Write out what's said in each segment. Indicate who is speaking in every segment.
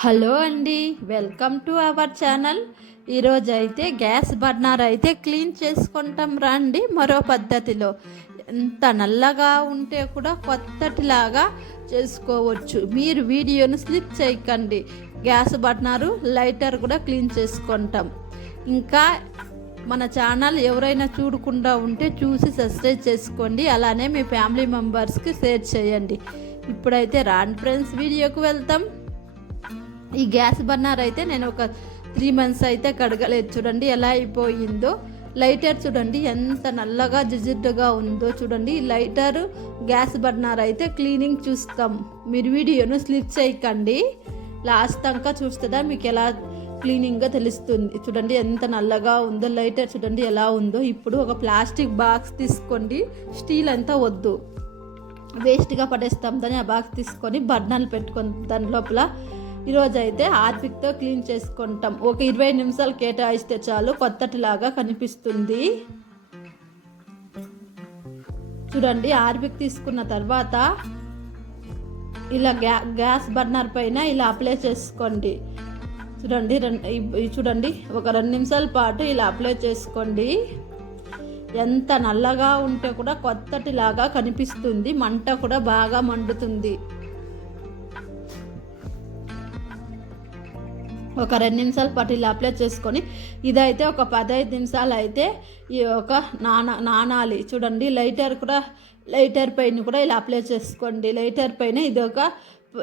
Speaker 1: Hello అండి welcome to our channel. ఈరోజు అయితే గ్యాస్ బర్నర్ అయితే క్లీన్ చేసుకుంటాం రండి మరో పద్ధతిలో. ఎంత నల్లగా ఉంటే కూడా కొత్తటిలాగా చేసుకోవచ్చు. మీరు వీడియోను స్లిప్ చేయకండి. గ్యాస్ బర్నరు లైటర్ కూడా క్లీన్ చేసుకుంటాం. ఇంకా మన ఛానల్ ఎవరైనా చూడకుండా ఉంటే చూసి సబ్స్క్రైబ్ చేసుకోండి. అలానే మీ ఫ్యామిలీ మెంబర్స్కి షేర్ చేయండి. ఇప్పుడైతే రాన్ ఫ్రెండ్స్ వీడియోకి వెళ్తాం. ఈ గ్యాస్ బర్నర్ అయితే నేను ఒక త్రీ మంత్స్ అయితే కడగలేదు. చూడండి ఎలా అయిపోయిందో. లైటర్ చూడండి ఎంత నల్లగా జిజిడ్డుగా ఉందో చూడండి. ఈ లైటర్ గ్యాస్ బర్నర్ అయితే క్లీనింగ్ చూస్తాం. మీరు వీడియోను స్లిప్ చేయకండి. లాస్ట్ దాకా చూస్తుందా? మీకు ఎలా క్లీనింగ్గా తెలుస్తుంది? చూడండి ఎంత నల్లగా ఉందో లైటర్ చూడండి ఎలా ఉందో. ఇప్పుడు ఒక ప్లాస్టిక్ బాక్స్ తీసుకోండి. స్టీల్ అంతా వద్దు. వేస్ట్గా పడేస్తాం దాన్ని ఆ బాక్స్ తీసుకొని బర్నర్లు పెట్టుకొని దాని లోపల ఈరోజు అయితే హార్పిక్తో క్లీన్ చేసుకుంటాం. ఒక ఇరవై నిమిషాలు కేటాయిస్తే చాలు కొత్తటిలాగా కనిపిస్తుంది. చూడండి హార్పిక్ తీసుకున్న తర్వాత ఇలా గ్యా గ్యాస్ బర్నర్ పైన ఇలా అప్లై చేసుకోండి. చూడండి రెండు చూడండి ఒక రెండు నిమిషాల పాటు ఇలా అప్లై చేసుకోండి. ఎంత నల్లగా ఉంటే కూడా కొత్తటిలాగా కనిపిస్తుంది. మంట కూడా బాగా మండుతుంది. ఒక రెండు నిమిషాల పాటు ఇలా అప్లై చేసుకొని ఇదైతే ఒక పదహైదు నిమిషాలు అయితే ఈ ఒక నాన నానాలి. చూడండి లైటర్ కూడా లైటర్ పైన కూడా ఇలా అప్లై చేసుకోండి. లైటర్ పైన ఇది ఒక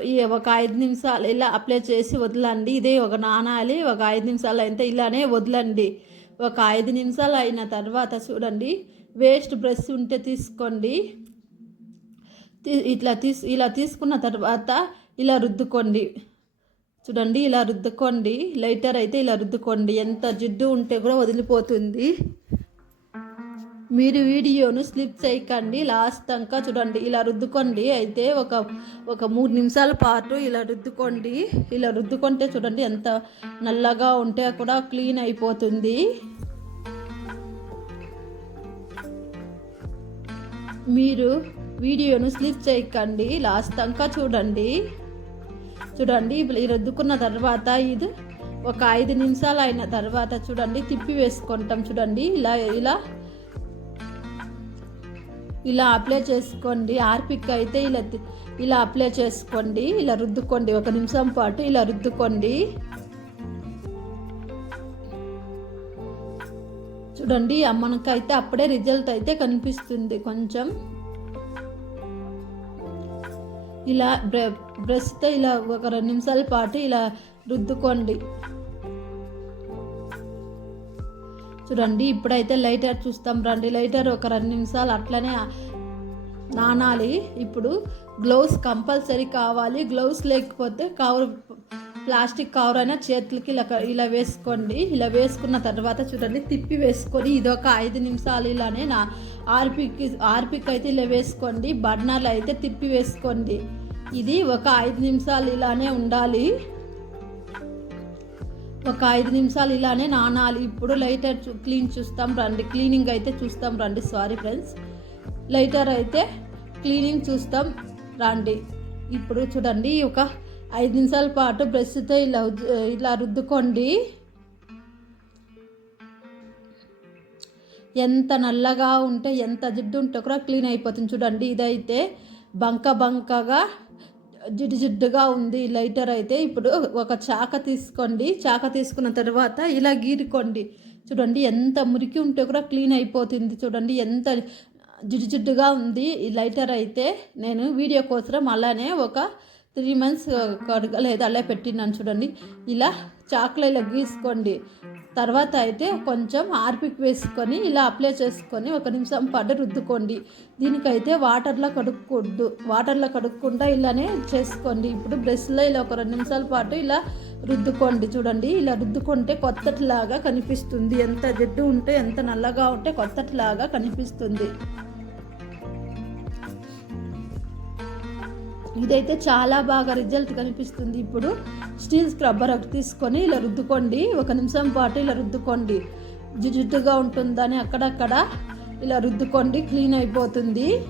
Speaker 1: ఈ ఒక ఐదు నిమిషాలు ఇలా అప్లై చేసి వదలండి. ఇదే ఒక నానాలి. ఒక ఐదు నిమిషాలు అయితే ఇలానే వదలండి. ఒక ఐదు నిమిషాలు అయిన తర్వాత చూడండి వేస్ట్ బ్రష్ ఉంటే తీసుకోండి. తీ- ఇట్లా తీసు ఇలా తీసుకున్న తర్వాత ఇలా రుద్దుకోండి. చూడండి ఇలా రుద్దుకోండి. లైటర్ అయితే ఇలా రుద్దుకోండి. ఎంత జిడ్డు ఉంటే కూడా వదిలిపోతుంది. మీరు వీడియోను స్లిప్ చేయకండి. లాస్ట్ అంకా చూడండి ఇలా రుద్దుకోండి. అయితే ఒక ఒక మూడు నిమిషాల పాటు ఇలా రుద్దుకోండి. ఇలా రుద్దుకుంటే చూడండి ఎంత నల్లగా ఉంటే కూడా క్లీన్ అయిపోతుంది. మీరు వీడియోను స్లిప్ చేయకండి. లాస్ట్ అంకా చూడండి. చూడండి ఈ రుద్దుకున్న తర్వాత ఇది ఒక ఐదు నిమిషాలు అయిన తర్వాత చూడండి తిప్పి వేసుకుంటాం చూడండి ఇలా ఇలా ఇలా అప్లై చేసుకోండి ఆర్పిక్ అయితే ఇలా ఇలా అప్లై చేసుకోండి ఇలా రుద్దుకోండి ఒక నిమిషం పాటు ఇలా రుద్దుకోండి. చూడండి మనకైతే అప్పుడే రిజల్ట్ అయితే కనిపిస్తుంది కొంచెం. ఇలా బ్ర బ్రష్తో ఇలా ఒక రెండు నిమిషాల పాటు ఇలా రుద్దుకోండి. చూడండి ఇప్పుడైతే లైటర్ చూస్తాం రండి. లైటర్ ఒక రెండు నిమిషాలు అట్లనే నానాలి. ఇప్పుడు గ్లౌస్ కంపల్సరీ కావాలి. గ్లౌస్ లేకపోతే కవర్ ప్లాస్టిక్ కవర్ అయినా చేతులకి ఇలా ఇలా వేసుకోండి. ఇలా వేసుకున్న తర్వాత చూడండి తిప్పి వేసుకొని ఇది ఒక ఐదు నిమిషాలు ఇలానే నా ఆర్పిక్ ఆర్పిక్ అయితే ఇలా వేసుకోండి. బర్నర్లు అయితే తిప్పి వేసుకోండి. ఇది ఒక ఐదు నిమిషాలు ఇలానే ఉండాలి. ఒక ఐదు నిమిషాలు ఇలానే నానాలి. ఇప్పుడు లైటర్ చూ- క్లీన్ చూస్తాం రండి. క్లీనింగ్ అయితే చూస్తాం రండి. Sorry friends. లైటర్ అయితే క్లీనింగ్ చూస్తాం రండి. ఇప్పుడు చూడండి ఒక ఐదు నిమిషాల పాటు బ్రష్తో ఇలా ఇలా రుద్దుకోండి. ఎంత నల్లగా ఉంటే ఎంత జిడ్డు ఉంటే కూడా క్లీన్ అయిపోతుంది. చూడండి ఇదైతే బంక బంకగా జిడ్డు జిడ్డుగా ఉంది ఈ లైటర్ అయితే. ఇప్పుడు ఒక చాక తీసుకోండి. చాక తీసుకున్న తర్వాత ఇలా గీరుకోండి. చూడండి ఎంత మురికి ఉంటే కూడా క్లీన్ అయిపోతుంది. చూడండి ఎంత జిడ్డు జిడ్డుగా ఉంది ఈ లైటర్ అయితే. నేను వీడియో కోసం అలానే ఒక త్రీ మంత్స్ కడగలేదు అలా పెట్టినాను చూడండి. ఇలా చాకులో ఇలా గీసుకోండి. తర్వాత అయితే కొంచెం ఆర్పిక్ వేసుకొని ఇలా అప్లై చేసుకొని ఒక నిమిషం పాటు రుద్దుకోండి. దీనికైతే వాటర్లో కడుక్కోద్దు. వాటర్లో కడుక్కుంటా ఇలానే చేసుకోండి. ఇప్పుడు బ్రష్లో ఇలా ఒక రెండు నిమిషాల పాటు ఇలా రుద్దుకోండి చూడండి. ఇలా రుద్దుకుంటే కొత్తటిలాగా కనిపిస్తుంది. ఎంత జిడ్డు ఉంటే ఎంత నల్లగా ఉంటే కొత్తటిలాగా కనిపిస్తుంది. ఇదైతే చాలా బాగా రిజల్ట్ కనిపిస్తుంది ఇప్పుడు. స్టీల్ స్క్రబ్బర్ ఒకటి తీసుకొని ఇలా రుద్దుకోండి. ఒక నిమిషం పాటు ఇలా రుద్దుకోండి. జిడ్డుగా ఉంటుందని అక్కడక్కడ ఇలా రుద్దుకోండి. క్లీన్ అయిపోతుంది.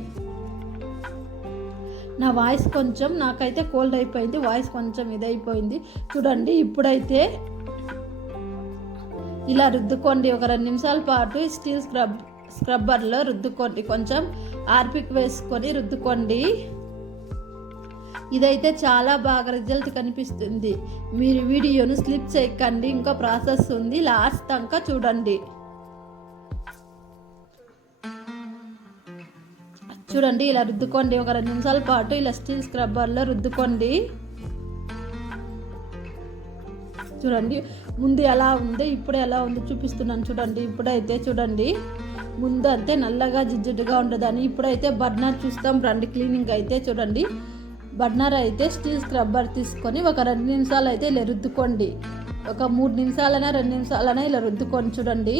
Speaker 1: నా వాయిస్ కొంచెం నాకైతే కోల్డ్ అయిపోయింది. వాయిస్ కొంచెం ఇదైపోయింది. చూడండి ఇప్పుడైతే ఇలా రుద్దుకోండి. ఒక రెండు నిమిషాల పాటు స్టీల్ స్క్రబ్ స్క్రబ్బర్లో రుద్దుకోండి. కొంచెం ఆర్పిక్ వేసుకొని రుద్దుకోండి. ఇదైతే చాలా బాగా రిజల్ట్ కనిపిస్తుంది. మీరు వీడియోను స్లిప్ చేయకండి ఇంకా ప్రాసెస్ ఉంది. లాస్ట్ దాకా చూడండి. చూడండి ఇలా రుద్దుకోండి. ఒక రెండు నిమిషాల పాటు ఇలా స్టీల్ స్క్రబ్బర్లో రుద్దుకోండి. చూడండి ముందు ఎలా ఉందో ఇప్పుడు ఎలా ఉందో చూపిస్తున్నాను చూడండి. ఇప్పుడైతే చూడండి ముందు అంతే నల్లగా జిడ్జిడ్డుగా ఉండదని. ఇప్పుడైతే బర్నర్ చూస్తాం రండి క్లీనింగ్ అయితే చూడండి. బర్నర్ అయితే స్టీల్ స్క్రబ్బర్ తీసుకొని ఒక రెండు నిమిషాలు అయితే ఇలా రుద్దుకోండి. ఒక మూడు నిమిషాలైనా రెండు నిమిషాలైనా ఇలా రుద్దుకొని చూడండి.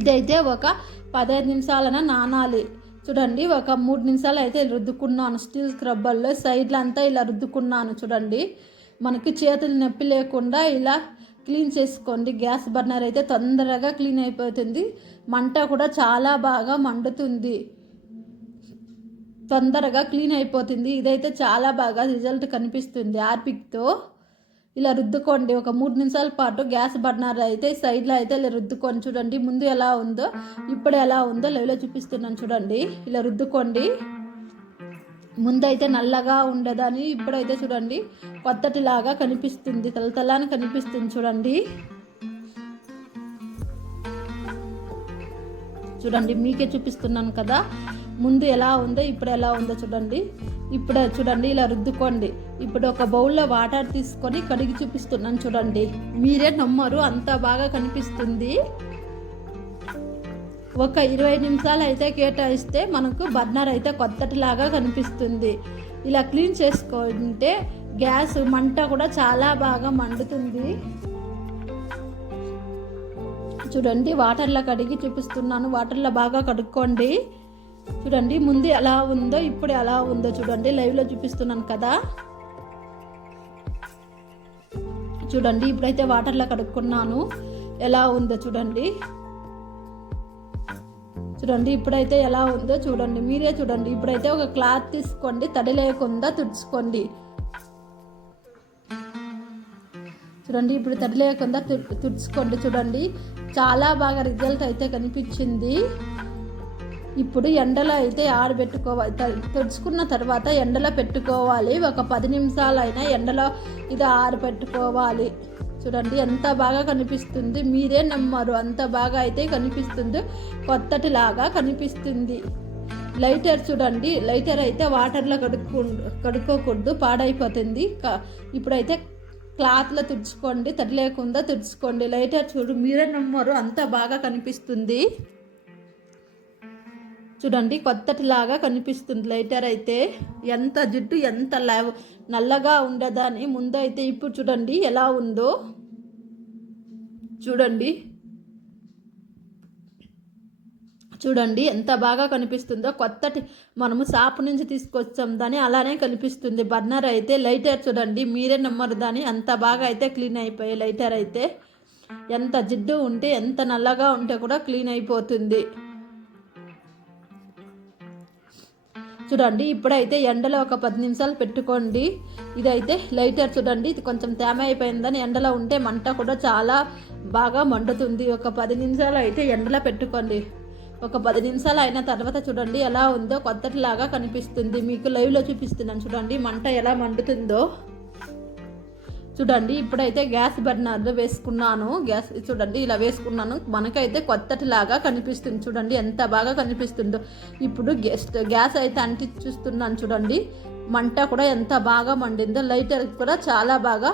Speaker 1: ఇదైతే ఒక పదహైదు నిమిషాలైనా నానాలి. చూడండి ఒక మూడు నిమిషాలు అయితే రుద్దుకున్నాను. స్టీల్ స్క్రబ్బర్లో సైడ్లు అంతా ఇలా రుద్దుకున్నాను చూడండి. మనకి చేతులు నొప్పి లేకుండా ఇలా క్లీన్ చేసుకోండి. గ్యాస్ బర్నర్ అయితే తొందరగా క్లీన్ అయిపోతుంది. మంట కూడా చాలా బాగా మండుతుంది. తొందరగా క్లీన్ అయిపోతుంది. ఇదైతే చాలా బాగా రిజల్ట్ కనిపిస్తుంది ఆర్పిక్తో. ఇలా రుద్దుకోండి. ఒక మూడు నిమిషాల పాటు గ్యాస్ బర్నర్ అయితే సైడ్లో అయితే ఇలా రుద్దుకొని చూడండి ముందు ఎలా ఉందో ఇప్పుడు ఎలా ఉందో లైవ్లో చూపిస్తున్నాను చూడండి. ఇలా రుద్దుకోండి. ముందైతే నల్లగా ఉండదని ఇప్పుడైతే చూడండి కొత్తటిలాగా కనిపిస్తుంది. తలతలాని కనిపిస్తుంది చూడండి. చూడండి మీకే చూపిస్తున్నాను కదా. ముందు ఎలా ఉందో ఇప్పుడు ఎలా ఉందో చూడండి. ఇప్పుడు చూడండి ఇలా రుద్దుకోండి. ఇప్పుడు ఒక బౌల్లో వాటర్ తీసుకొని కడిగి చూపిస్తున్నాను చూడండి. మీరే నమ్మరు అంత బాగా కనిపిస్తుంది. ఒక ఇరవై నిమిషాలు అయితే కేటాయిస్తే మనకు బర్నర్ అయితే కొత్తటిలాగా కనిపిస్తుంది. ఇలా క్లీన్ చేసుకుంటే గ్యాస్ మంట కూడా చాలా బాగా మండుతుంది. చూడండి వాటర్లో కడిగి చూపిస్తున్నాను. వాటర్లో బాగా కడుక్కోండి. చూడండి ముందు ఎలా ఉందో ఇప్పుడు ఎలా ఉందో చూడండి లైవ్లో చూపిస్తున్నాను కదా. చూడండి ఇప్పుడైతే వాటర్లో కడుక్కున్నాను. ఎలా ఉందో చూడండి. చూడండి ఇప్పుడైతే ఎలా ఉందో చూడండి. మీరే చూడండి ఇప్పుడైతే ఒక క్లాత్ తీసుకోండి తడి లేకుండా తుడుచుకోండి. చూడండి ఇప్పుడు తడి లేకుండా తుడుచుకోండి చూడండి. చాలా బాగా రిజల్ట్ అయితే కనిపించింది. ఇప్పుడు ఎండలో అయితే ఆరబెట్టుకోవాలి. తుడుచుకున్న తర్వాత ఎండలో పెట్టుకోవాలి. ఒక పది నిమిషాలైనా ఎండలో ఇది ఆరబెట్టుకోవాలి. చూడండి ఎంత బాగా కనిపిస్తుంది. మీరే నమ్మరు. అంత బాగా అయితే కనిపిస్తుంది. కొత్తటిలాగా కనిపిస్తుంది. లైటర్ చూడండి. లైటర్ అయితే వాటర్లో కడుక్కు కడుక్కోకూడదు. పాడైపోతుంది. ఇప్పుడైతే క్లాత్లో తుడుచుకోండి. తడి లేకుండా తుడుచుకోండి. లైటర్ చూడు. మీరే నమ్మరు. అంత బాగా కనిపిస్తుంది. చూడండి కొత్తటిలాగా కనిపిస్తుంది. లైటర్ అయితే ఎంత జిడ్డు ఎంత నల్లగా ఉండదని ముందైతే ఇప్పుడు చూడండి ఎలా ఉందో. చూడండి. చూడండి ఎంత బాగా కనిపిస్తుందో. కొత్తటి మనము షాప్ నుంచి తీసుకొచ్చాం దాని అలానే కనిపిస్తుంది. బర్నర్ అయితే లైటర్ చూడండి మీరే నమ్మరు దాని. అంత బాగా అయితే క్లీన్ అయిపోయి లైటర్ అయితే. ఎంత జిడ్డు ఉంటే ఎంత నల్లగా ఉంటే కూడా క్లీన్ అయిపోతుంది. చూడండి ఇప్పుడైతే ఎండలో ఒక పది నిమిషాలు పెట్టుకోండి. ఇదైతే లైటర్ చూడండి ఇది కొంచెం తేమ అయిపోయిందని ఎండలో ఉంటే మంట కూడా చాలా బాగా మండుతుంది. ఒక పది నిమిషాలు అయితే ఎండలో పెట్టుకోండి. ఒక పది నిమిషాలు అయిన తర్వాత చూడండి ఎలా ఉందో కొత్తటిలాగా కనిపిస్తుంది. మీకు లైవ్లో చూపిస్తున్నాను చూడండి మంట ఎలా మండుతుందో. చూడండి ఇప్పుడైతే గ్యాస్ బర్నర్ వేసుకున్నాను. గ్యాస్ చూడండి ఇలా వేసుకున్నాను. మనకైతే కొత్తటిలాగా కనిపిస్తుంది చూడండి ఎంత బాగా కనిపిస్తుందో. ఇప్పుడు గెస్ట్ గ్యాస్ అయితే అంటి చూస్తున్నాను చూడండి. మంట కూడా ఎంత బాగా మండిందో లైటర్ కూడా చాలా బాగా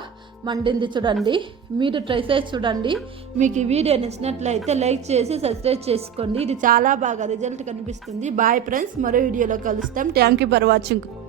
Speaker 1: మండింది చూడండి. మీరు ట్రై చేసి చూడండి. మీకు ఈ వీడియో నచ్చినట్లయితే లైక్ చేసి సబ్స్క్రైబ్ చేసుకోండి. ఇది చాలా బాగా రిజల్ట్ కనిపిస్తుంది. బాయ్ ఫ్రెండ్స్ మరో వీడియోలో కలుస్తాం. Thank you for watching.